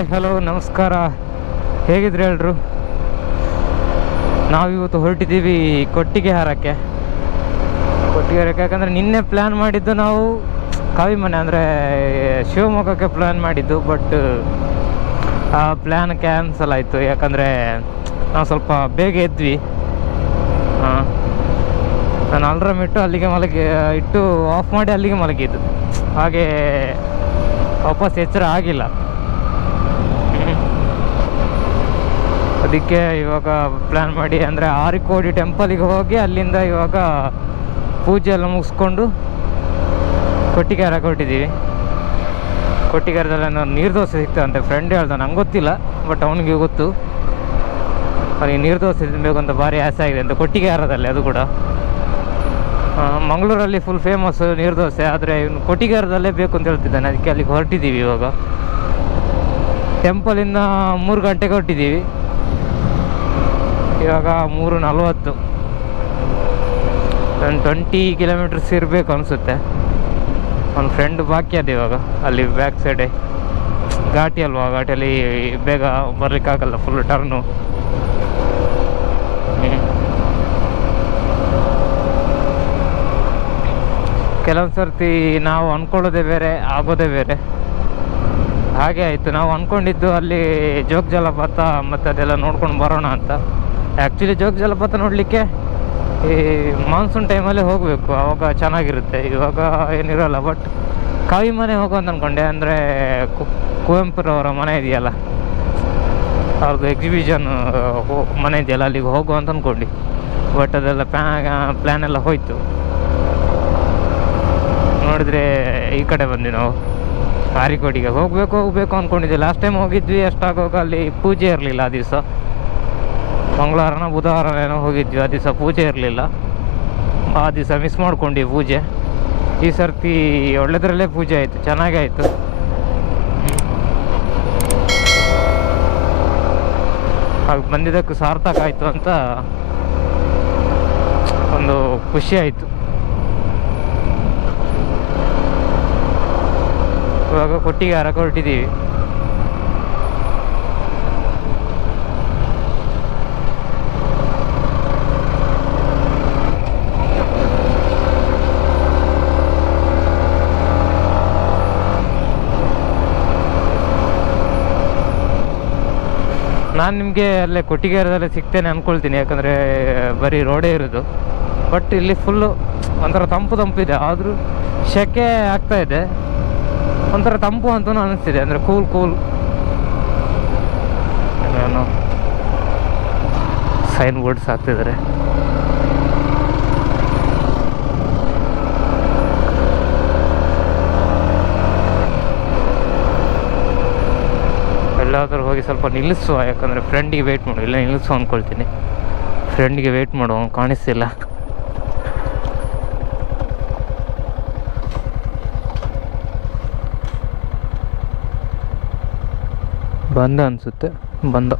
Hi hello ನಮಸ್ಕಾರ, ಹೇಗಿದ್ರಿ ಎಲ್ರು? ನಾವಿವತ್ತು ಹೊರಟಿದ್ದೀವಿ ಕೊಟ್ಟಿಗೆಹಾರಕ್ಕೆ. ಯಾಕಂದರೆ ನಿನ್ನೆ ಪ್ಲ್ಯಾನ್ ಮಾಡಿದ್ದು ನಾವು ಕಾವಿಮನೆ ಅಂದರೆ ಶಿವಮೊಗ್ಗಕ್ಕೆ ಪ್ಲ್ಯಾನ್ ಮಾಡಿದ್ದು. ಬಟ್ ಆ ಪ್ಲ್ಯಾನ್ ಕ್ಯಾನ್ಸಲ್ ಆಯಿತು. ಯಾಕಂದರೆ ನಾವು ಸ್ವಲ್ಪ ಬೇಗ ಎದ್ವಿ. ನಾನು ಅಲ್ರಾಮ್ ಇಟ್ಟು ಅಲ್ಲಿಗೆ ಇಟ್ಟು ಆಫ್ ಮಾಡಿ ಅಲ್ಲಿಗೆ ಮಲಗಿದ್ದು. ಹಾಗೆ ವಾಪಸ್ ಎಚ್ಚರ ಆಗಿಲ್ಲ. ಅದಕ್ಕೆ ಇವಾಗ ಪ್ಲ್ಯಾನ್ ಮಾಡಿ ಅಂದರೆ ಆರಿಕೋಡಿ ಟೆಂಪಲಿಗೆ ಹೋಗಿ ಅಲ್ಲಿಂದ ಇವಾಗ ಪೂಜೆ ಎಲ್ಲ ಮುಗಿಸ್ಕೊಂಡು ಕೊಟ್ಟಿಗೆಹಾರಕ್ಕೆ ಹೊರಟಿದ್ದೀವಿ. ಕೊಟ್ಟಿಗೆಹಾರದಲ್ಲಿ ನೀರು ದೋಸೆ ಸಿಗ್ತದಂತೆ. ಫ್ರೆಂಡ್ ಹೇಳ್ದ, ನಂಗೆ ಗೊತ್ತಿಲ್ಲ, ಬಟ್ ಅವನಿಗೆ ಗೊತ್ತು. ಅವನಿಗೆ ನೀರು ದೋಸೆ ತಿನ್ನಬೇಕು ಅಂತ ಭಾರಿ ಆಸೆ ಆಗಿದೆ ಅಂತ. ಕೊಟ್ಟಿಗೆಹಾರದಲ್ಲಿ ಅದು ಕೂಡ ಮಂಗಳೂರಲ್ಲಿ ಫುಲ್ ಫೇಮಸ್ ನೀರು ದೋಸೆ, ಆದರೆ ಇವನು ಕೊಟ್ಟಿಗೆಹಾರದಲ್ಲೇ ಬೇಕು ಅಂತ ಹೇಳ್ತಿದ್ದಾನೆ. ಅದಕ್ಕೆ ಅಲ್ಲಿಗೆ ಹೊರಟಿದ್ದೀವಿ. ಇವಾಗ ಟೆಂಪಲಿಂದ 3 ಗಂಟೆಗೆ ಹೊರಟಿದ್ದೀವಿ. ಇವಾಗ 3:40. ನಾನು 20 ಕಿಲೋಮೀಟರ್ಸ್ ಇರಬೇಕು ಅನಿಸುತ್ತೆ. ನನ್ನ ಫ್ರೆಂಡ್ ಬಾಕಿ ಅದ ಇವಾಗ. ಅಲ್ಲಿ ಬ್ಯಾಕ್ ಸೈಡೆ ಘಾಟಿ ಅಲ್ವಾ, ಘಾಟಿಯಲ್ಲಿ ಬೇಗ ಬರಲಿಕ್ಕಾಗಲ್ಲ, ಫುಲ್ ಟರ್ನು. ಕೆಲವೊಂದು ಸರ್ತಿ ನಾವು ಅಂದ್ಕೊಳ್ಳೋದೇ ಬೇರೆ, ಆಗೋದೇ ಬೇರೆ. ಹಾಗೆ ಆಯಿತು. ನಾವು ಅಂದ್ಕೊಂಡಿದ್ದು ಅಲ್ಲಿ ಜೋಗ ಜಲಪಾತ ಮತ್ತು ಅದೆಲ್ಲ ನೋಡ್ಕೊಂಡು ಬರೋಣ ಅಂತ. ಆ್ಯಕ್ಚುಲಿ ಜೋಗ ಜಲಪಾತ ನೋಡಲಿಕ್ಕೆ ಈ ಮಾನ್ಸೂನ್ ಟೈಮಲ್ಲೇ ಹೋಗಬೇಕು, ಆವಾಗ ಚೆನ್ನಾಗಿರುತ್ತೆ. ಇವಾಗ ಏನಿರೋಲ್ಲ. ಬಟ್ ಕಾವಿಮನೆ ಹೋಗುವಂತ ಅಂದ್ಕೊಂಡೆ. ಅಂದರೆ ಕುವೆಂಪುರವರ ಮನೆ ಇದೆಯಲ್ಲ, ಅವ್ರದ್ದು ಎಕ್ಸಿಬಿಷನ್ ಮನೆ ಇದೆಯಲ್ಲ, ಅಲ್ಲಿಗೆ ಹೋಗುವ ಅಂತ ಅಂದ್ಕೊಂಡು. ಬಟ್ ಅದೆಲ್ಲ ಪ್ಲ್ಯಾನ್ ಎಲ್ಲ ಹೋಯಿತು. ನೋಡಿದರೆ ಈ ಕಡೆ ಬಂದ್ವಿ ನಾವು. ಆರಿಕೋಡಿಗೆ ಹೋಗಬೇಕು ಅಂದ್ಕೊಂಡಿದ್ದೆ. ಲಾಸ್ಟ್ ಟೈಮ್ ಹೋಗಿದ್ವಿ, ಅಷ್ಟಾಗೋಗ ಅಲ್ಲಿ ಪೂಜೆ ಇರಲಿಲ್ಲ. ಆ ದಿವಸ ಮಂಗಳವಾರನ ಬುಧವಾರನೇನೋ ಹೋಗಿದ್ವಿ. ಆ ದಿವಸ ಪೂಜೆ ಇರಲಿಲ್ಲ. ಆ ದಿವಸ ಮಿಸ್ ಮಾಡ್ಕೊಂಡ್ವಿ ಪೂಜೆ. ಈ ಸರ್ತಿ ಒಳ್ಳೆದರಲ್ಲೇ ಪೂಜೆ ಆಯಿತು, ಚೆನ್ನಾಗೇ ಆಯಿತು. ಹಾಗೆ ಬಂದಿದ್ದಕ್ಕೂ ಸಾರ್ಥಕ ಆಯಿತು ಅಂತ ಒಂದು ಖುಷಿ ಆಯಿತು. ಇವಾಗ ಕೊಟ್ಟಿಗೆಹಾರಕ್ಕೆ ಹೊರಟಿದ್ದೀವಿ. ನಾನು ನಿಮಗೆ ಅಲ್ಲೇ ಕೊಟ್ಟಿಗೆಹಾರದಲ್ಲೇ ಸಿಗ್ತೇನೆ ಅಂದ್ಕೊಳ್ತೀನಿ. ಯಾಕಂದರೆ ಬರೀ ರೋಡೇ ಇರೋದು. ಬಟ್ ಇಲ್ಲಿ ಫುಲ್ಲು ಒಂಥರ ತಂಪು ಇದೆ. ಆದರೂ ಸೆಕೆ ಆಗ್ತಾಯಿದೆ. ಒಂಥರ ತಂಪು ಅಂತಲೂ ಅನ್ನಿಸ್ತಿದೆ. ಅಂದರೆ ಕೂಲ್ ಏನೋ ಸೈನ್ ಬೋರ್ಡ್ಸ್ ಹಾಕ್ತಿದ್ದಾರೆ. ಎಲ್ಲಾದರೂ ಹೋಗಿ ಸ್ವಲ್ಪ ನಿಲ್ಲಿಸುವ. ಯಾಕಂದರೆ ಫ್ರೆಂಡಿಗೆ ವೆಯ್ಟ್ ಮಾಡು. ಇಲ್ಲ ನಿಲ್ಲಿಸುವ ಅಂದ್ಕೊಳ್ತೀನಿ. ಫ್ರೆಂಡಿಗೆ ವೆಯ್ಟ್ ಮಾಡುವ, ಅವ್ನು ಕಾಣಿಸ್ತಿಲ್ಲ. ಬಂದ ಅನಿಸುತ್ತೆ, ಬಂದ.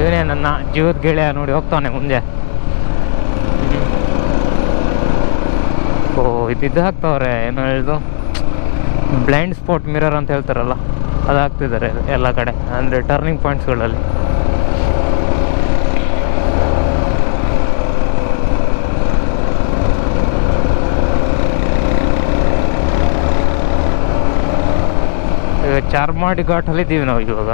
ಇವನೇ ನನ್ನ ಜೀವದ ಗೆಳೆಯ. ನೋಡಿ ಹೋಗ್ತಾನೆ ಮುಂದೆ. ಓ, ಇದು ಹಾಕ್ತವ್ರೆ, ಏನು ಹೇಳಿದು, ಬ್ಲೈಂಡ್ ಸ್ಪಾಟ್ ಮಿರರ್ ಅಂತ ಹೇಳ್ತಾರಲ್ಲ, ಅದು ಹಾಕ್ತಿದ್ದಾರೆ ಎಲ್ಲ ಕಡೆ. ಅಂದರೆ ಟರ್ನಿಂಗ್ ಪಾಯಿಂಟ್ಸ್ಗಳಲ್ಲಿ. ಈಗ ಚಾರ್ಮಾಡಿ ಘಾಟಲ್ಲಿದ್ದೀವಿ ನಾವು ಇವಾಗ.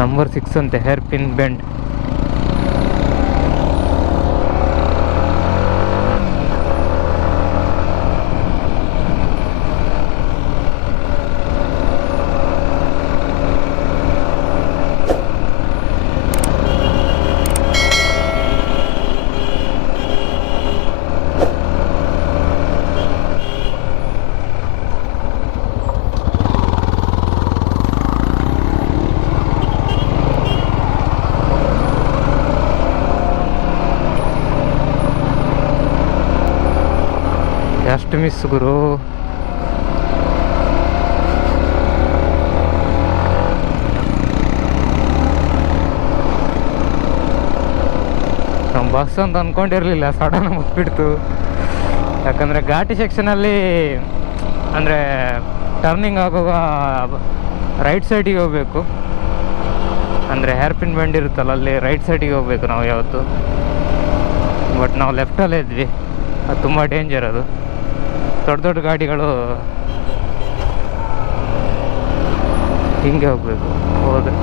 ನಂಬರ್ 6 ಅಂತೆ, ಹೇರ್ ಪಿನ್ ಬೆಂಡ್. ಎಷ್ಟು ಮಿಸ್ ಗುರು. ಬಸ್ ಅಂತ ಅಂದ್ಕೊಂಡಿರಲಿಲ್ಲ, ಸಡನ್ ಮುಟ್ಬಿಡ್ತು. ಯಾಕಂದರೆ ಘಾಟಿ ಸೆಕ್ಷನಲ್ಲಿ ಅಂದರೆ ಟರ್ನಿಂಗ್ ಆಗುವಾಗ ರೈಟ್ ಸೈಡಿಗೆ ಹೋಗಬೇಕು. ಅಂದರೆ ಹೇರ್ ಪಿನ್ ಬೆಂಡ್ ಇರುತ್ತಲ್ಲ, ಅಲ್ಲಿ ರೈಟ್ ಸೈಡಿಗೆ ಹೋಗಬೇಕು ನಾವು ಯಾವತ್ತು. ಬಟ್ ನಾವು ಲೆಫ್ಟಲ್ಲೇ ಇದ್ವಿ. ಅದು ತುಂಬ ಡೇಂಜರ್. ಅದು ದೊಡ್ಡ ದೊಡ್ಡ ಗಾಡಿಗಳು ಹಿಂಗೆ ಹೋಗಬೇಕು. ಹೋದ್ರೆ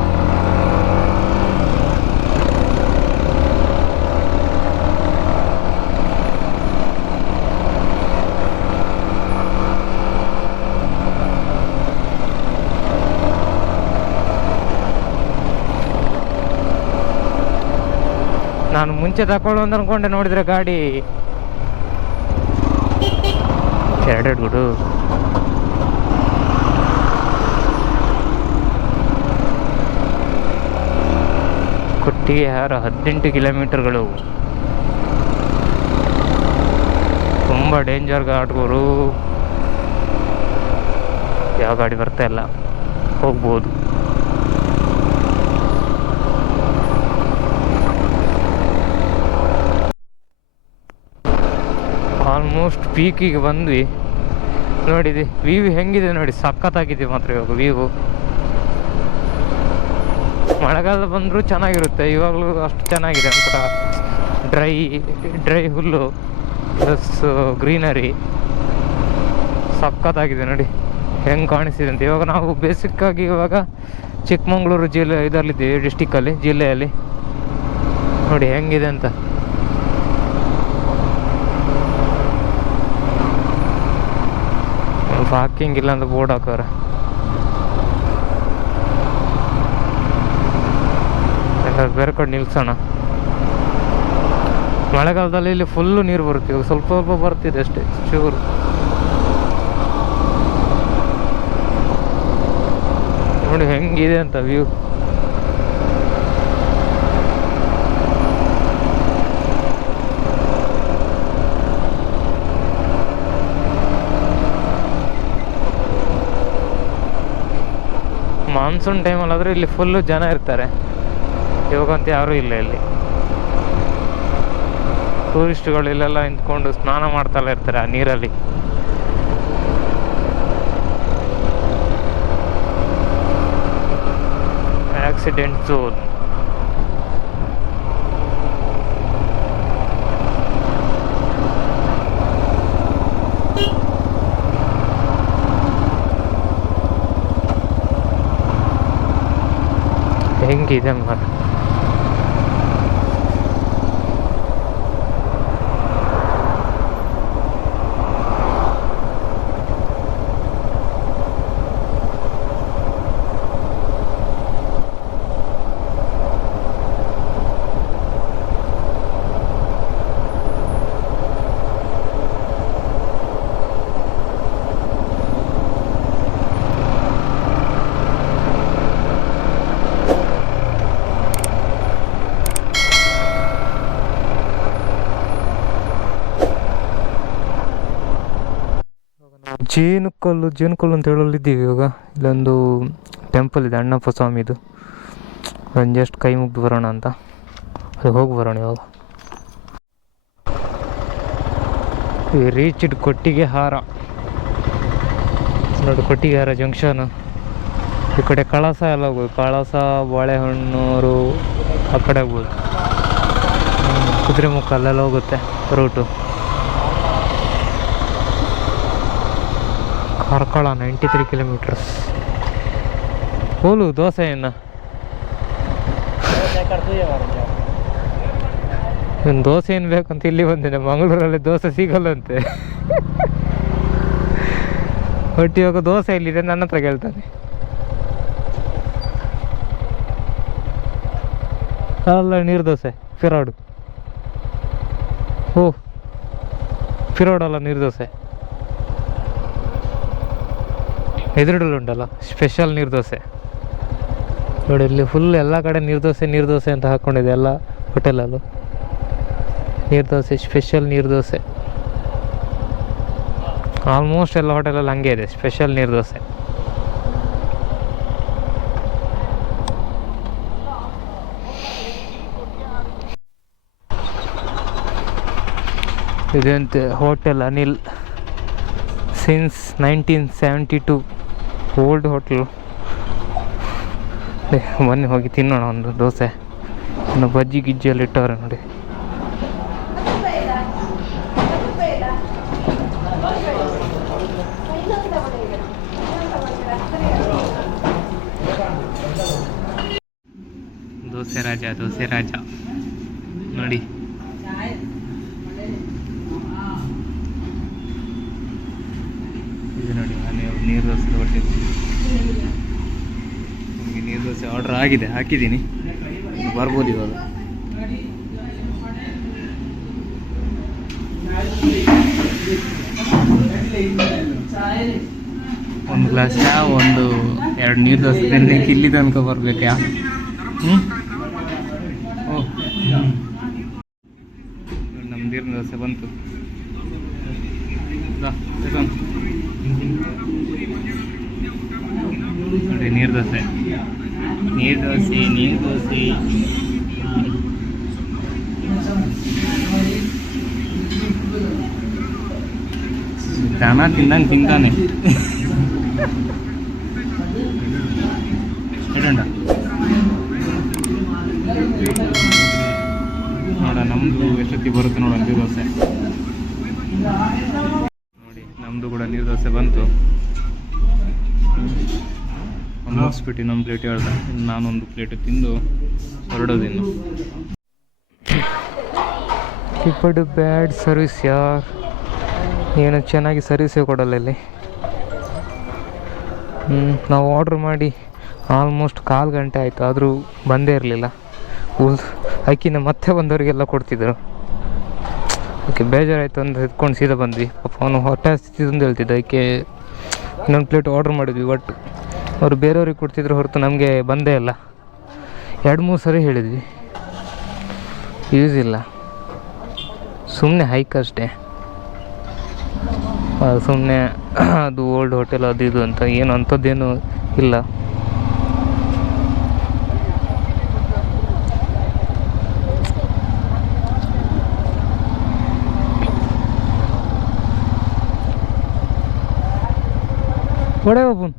ನಾನು ಮುಂಚೆ ತಗೊಳ್ಳೋ ಅಂತ ಅಂದ್ಕೊಂಡೆ, ನೋಡಿದರೆ ಗಾಡಿ ಎರಡು ಗುಡು. ಕೊಟ್ಟಿಗೆಹಾರ 18 ಕಿಲೋಮೀಟರ್ಗಳು. ತುಂಬ ಡೇಂಜರ್ ಘಾಟ್ಗಳು. ಯಾವ ಗಾಡಿ ಬರ್ತಾ ಇಲ್ಲ, ಹೋಗ್ಬೋದು. ಆಲ್ಮೋಸ್ಟ್ ಪೀಕಿಗೆ ಬಂದ್ವಿ. ನೋಡಿದೆ ವ್ಯೂ ಹೆಂಗಿದೆ ನೋಡಿ, ಸಖತ್ತಾಗಿದೆ ಮಾತ್ರ ಇವಾಗ ವ್ಯೂ. ಮಳೆಗಾಲ ಬಂದರೂ ಚೆನ್ನಾಗಿರುತ್ತೆ, ಇವಾಗಲೂ ಅಷ್ಟು ಚೆನ್ನಾಗಿದೆ. ಒಂಥರ ಡ್ರೈ ಹುಲ್ಲು ಪ್ಲಸ್ ಗ್ರೀನರಿ ಸಖತ್ತಾಗಿದೆ ನೋಡಿ ಹೆಂಗೆ ಕಾಣಿಸ್ತಿದೆ ಅಂತ. ಇವಾಗ ನಾವು ಬೇಸಿಕ್ಕಾಗಿ ಇವಾಗ ಚಿಕ್ಕಮಂಗ್ಳೂರು ಇದರಲ್ಲಿದ್ದೀವಿ, ಡಿಸ್ಟಿಕ್ಕಲ್ಲಿ, ಜಿಲ್ಲೆಯಲ್ಲಿ. ನೋಡಿ ಹೆಂಗಿದೆ ಅಂತ. ಪಾರ್ಕಿಂಗ್ ಇಲ್ಲ ಅಂತ ಬೋರ್ಡ್ ಹಾಕೋರೆ. ಎಲ್ಲರೂ ಬೇರೆ ಕಡೆ ನಿಲ್ಸೋಣ. ಮಳೆಗಾಲದಲ್ಲಿ ಇಲ್ಲಿ ಫುಲ್ಲು ನೀರು ಬರುತ್ತೆ. ಇವಾಗ ಸ್ವಲ್ಪ ಸ್ವಲ್ಪ ಬರ್ತಿದೆ ಅಷ್ಟೇ, ಚೂರು. ನೋಡಿ ಹೆಂಗಿದೆ ಅಂತ ವ್ಯೂ. ಮಾನ್ಸೂನ್ ಟೈಮಲ್ಲಾದರೆ ಇಲ್ಲಿ ಫುಲ್ಲು ಜನ ಇರ್ತಾರೆ. ಇವಾಗಂತ ಯಾರೂ ಇಲ್ಲ ಇಲ್ಲಿ. ಟೂರಿಸ್ಟ್ಗಳು ಇಲ್ಲೆಲ್ಲ ನಿಂತ್ಕೊಂಡು ಸ್ನಾನ ಮಾಡ್ತಲೇ ಇರ್ತಾರೆ ಆ ನೀರಲ್ಲಿ. Accident zone. ಹೆಂಗಿದೆ ಮರ. ಜೇನುಕಲ್ಲು ಅಂತ ಹೇಳಲಿದ್ದೀವಿ. ಇವಾಗ ಇಲ್ಲೊಂದು ಟೆಂಪಲ್ ಇದೆ, ಅಣ್ಣಪ್ಪ ಸ್ವಾಮಿದು. ಅದನ್ನು ಜಸ್ಟ್ ಕೈ ಮುಗ್ದು ಬರೋಣ ಅಂತ. ಅದು ಹೋಗಿ ಬರೋಣ ಇವಾಗ. ಈ ರೀಚ್ಡ್ ಕೊಟ್ಟಿಗೆಹಾರ ನೋಡಿ, ಕೊಟ್ಟಿಗೆಹಾರ ಜಂಕ್ಷನ್. ಈ ಕಡೆ ಕಳಸ ಎಲ್ಲ ಹೋಗ್ಬೋದು, ಕಳಸ, ಬಾಳೆಹೊನ್ನೂರು ಆ ಕಡೆ ಹೋಗ್ಬೋದು. ಕುದುರೆಮುಖ ಅಲ್ಲೆಲ್ಲ ಹೋಗುತ್ತೆ ರೂಟು. ಕಾರ್ಕಳ 93 ಕಿಲೋಮೀಟರ್ಸ್. ಹೋಲು ದೋಸೆಯನ್ನು ಒಂದು ದೋಸೆ ಏನು ಬೇಕಂತ ಇಲ್ಲಿ ಬಂದಿದೆ. ಮಂಗಳೂರಲ್ಲಿ ದೋಸೆ ಸಿಗಲ್ಲಂತೆ. ಬಟ್ ಇವಾಗ ದೋಸೆ ಇಲ್ಲಿದೆ, ನನ್ನ ಹತ್ರ ಕೇಳ್ತಾನೆ. ಅಲ್ಲ, ನೀರು ದೋಸೆ ಫಿರಾಡು. ಓ, ಫಿರಾಡಲ್ಲ, ನೀರು ದೋಸೆ. ಎದುರುಡಲ್ಲಿ ಉಂಟಲ್ಲ ಸ್ಪೆಷಲ್ ನೀರು ದೋಸೆ ನೋಡಿ. ಇಲ್ಲಿ ಫುಲ್ ಎಲ್ಲ ಕಡೆ ನೀರು ದೋಸೆ ಅಂತ ಹಾಕ್ಕೊಂಡಿದೆ ಎಲ್ಲ ಹೋಟೆಲಲ್ಲೂ. ನೀರು ದೋಸೆ, ಸ್ಪೆಷಲ್ ನೀರು ದೋಸೆ. ಆಲ್ಮೋಸ್ಟ್ ಎಲ್ಲ ಹೋಟೆಲಲ್ಲಿ ಹಂಗೆ ಇದೆ, ಸ್ಪೆಷಲ್ ನೀರು ದೋಸೆ. ಇದಂತೆ hotel Anil since 1972 old hotel. ಬನ್ನಿ ಹೋಗಿ ತಿನ್ನೋಣ ಒಂದು ದೋಸೆ. ಇನ್ನು ಬಜ್ಜಿ ಗಿಜ್ಜಿಯಲ್ಲಿ ಇಟ್ಟವ್ರೆ ನೋಡಿ. ದೋಸೆ ರಾಜ ನೋಡಿ. ಇದು ನೋಡಿ, ನಾನು ನೀರು ದೋಸೆ ಹೊಟ್ಟಿದ್ದೀನಿ. ನಿಮಗೆ ನೀರು ದೋಸೆ ಆರ್ಡ್ರ್ ಆಗಿದೆ, ಹಾಕಿದ್ದೀನಿ, ಬರ್ಬೋದು ಇವಾಗ. ಒಂದು ಗ್ಲಾಸ್ ಚಾ, ಒಂದು 2 ನೀರು ದೋಸೆ ತಿನ್ನಲಿಕ್ಕೆ ಇಲ್ಲಿ ತನಕ ಬರ್ಬೇಕಾ? ನಮ್ಮ ನೀರಿನ ದೋಸೆ ಬಂತು. ನೋಡಿ ನೀರು ದೋಸೆ. ದನ ತಿಂದಂಗೆ ತಿಂತಾನೆ. ನೋಡ ನಮ್ಮದು ಎಷ್ಟೊತ್ತಿಗೆ ಬರುತ್ತೆ ನೋಡ ನೀರು ದೋಸೆ. ನೋಡಿ ನಮ್ಮದು ಕೂಡ ನೀರು ದೋಸೆ ಬಂತು. ಒಂದು ಮುಗಿಸ್ಬಿಟ್ಟು ಇನ್ನೊಂದು ಪ್ಲೇಟ್ ಹೇಳ್ದೆ. ನಾನೊಂದು ಪ್ಲೇಟ್ ತಿಂದು ಹೊರಡೋದಿನ್ನು. ಇಪ್ಪಡು ಬ್ಯಾಡ್ ಸರ್ವಿಸ್ ಯಾರ್, ಏನು ಚೆನ್ನಾಗಿ ಸರ್ವಿಸೇ ಕೊಡಲ್ಲ ಇಲ್ಲಿ. ನಾವು ಆರ್ಡ್ರ್ ಮಾಡಿ ಆಲ್ಮೋಸ್ಟ್ 1/4 ಗಂಟೆ ಆಯಿತು, ಆದರೂ ಬಂದೇ ಇರಲಿಲ್ಲ. ಅಕ್ಕಿನ ಮತ್ತೆ ಬಂದವರಿಗೆಲ್ಲ ಕೊಡ್ತಿದ್ರು. ಅದಕ್ಕೆ ಬೇಜಾರಾಯಿತು ಅಂತ ಎತ್ಕೊಂಡು ಸೀದಾ ಬಂದ್ವಿ. ಪಾಪ ಅವನು ಹೊಟ್ಟೆ ಹಸ್ತಿದ್ದು ಅಂತ ಹೇಳ್ತಿದ್ದ, ಅದಕ್ಕೆ ಇನ್ನೊಂದು ಪ್ಲೇಟ್ ಆರ್ಡ್ರ್ ಮಾಡಿದ್ವಿ. ಬಟ್ ಅವರು ಬೇರೆಯವ್ರಿಗೆ ಕೊಡ್ತಿದ್ರು ಹೊರತು ನಮಗೆ ಬಂದೇ ಇಲ್ಲ. 2-3 ಸರಿ ಹೇಳಿದ್ವಿ, ಯೂಸ್ ಇಲ್ಲ, ಸುಮ್ಮನೆ ಹೈಕ್ ಅಷ್ಟೇ. ಸುಮ್ಮನೆ ಅದು ಓಲ್ಡ್ ಹೋಟೆಲ್ ಅದು ಇದು ಅಂತ ಏನು ಅಂಥದ್ದೇನು ಇಲ್ಲ. ಒಡೆ ಒಬ್ಬನು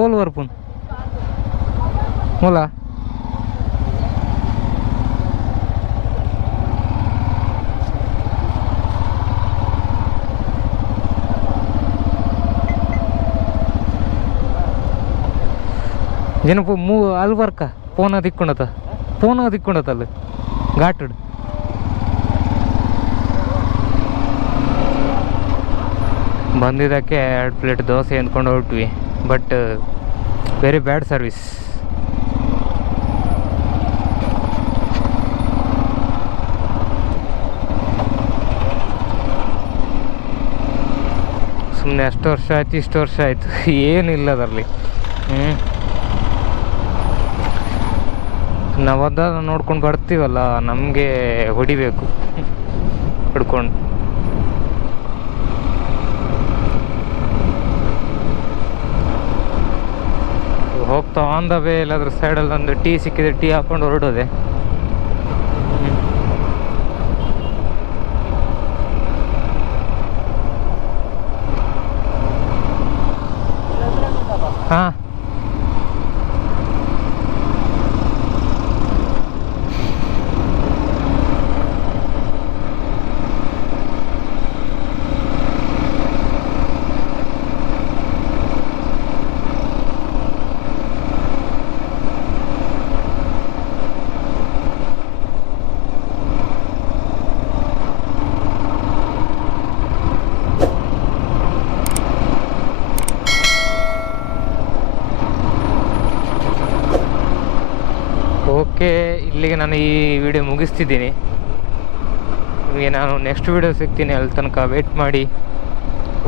ಓಲ್ ವರ್ಪುನ್ ಓಲಾ ಏನಪ್ಪ ಅಲ್ಲಿ ಬರ್ಕ ಫೋನ್ ದಿಕ್ಕೊಂಡತ್ತ ಅಲ್ಲಿ ಘಾಟಡ್ ಬಂದಿದ್ದಕ್ಕೆ 2 ಪ್ಲೇಟ್ ದೋಸೆ ಅಂದ್ಕೊಂಡು ಹೊರಟ್ವಿ. But very bad service. ಸುಮ್ಮನೆ ಅಷ್ಟು ವರ್ಷ ಆಯ್ತು, ಇಷ್ಟು ವರ್ಷ ಆಯಿತು, ಏನಿಲ್ಲ ಅದರಲ್ಲಿ. ನಾವು ಅದನ್ನು ನೋಡ್ಕೊಂಡು ಬರ್ತೀವಲ್ಲ, ನಮಗೆ ಹೊಡಿಬೇಕು ಹಿಡ್ಕೊಂಡು. ಹೋಗ್ತಾ ಆನ್ ದ ವೇ ಎಲ್ಲಾದ್ರೂ ಸೈಡಲ್ಲಿ ಒಂದು ಟೀ ಸಿಕ್ಕಿದ್ರೆ ಟೀ ಹಾಕ್ಕೊಂಡು ಹೊರಡೋದೆ. ಹಾಂ ಓಕೆ, ಇಲ್ಲಿಗೆ ನಾನು ಈ ವಿಡಿಯೋ ಮುಗಿಸ್ತಿದ್ದೀನಿ. ನಿಮಗೆ ನಾನು ನೆಕ್ಸ್ಟ್ ವಿಡಿಯೋ ಸಿಗ್ತೀನಿ, ಅಲ್ಲಿ ತನಕ ವೇಟ್ ಮಾಡಿ.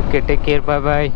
ಓಕೆ, ಟೇಕ್ ಕೇರ್, ಬಾಯ್ ಬಾಯ್.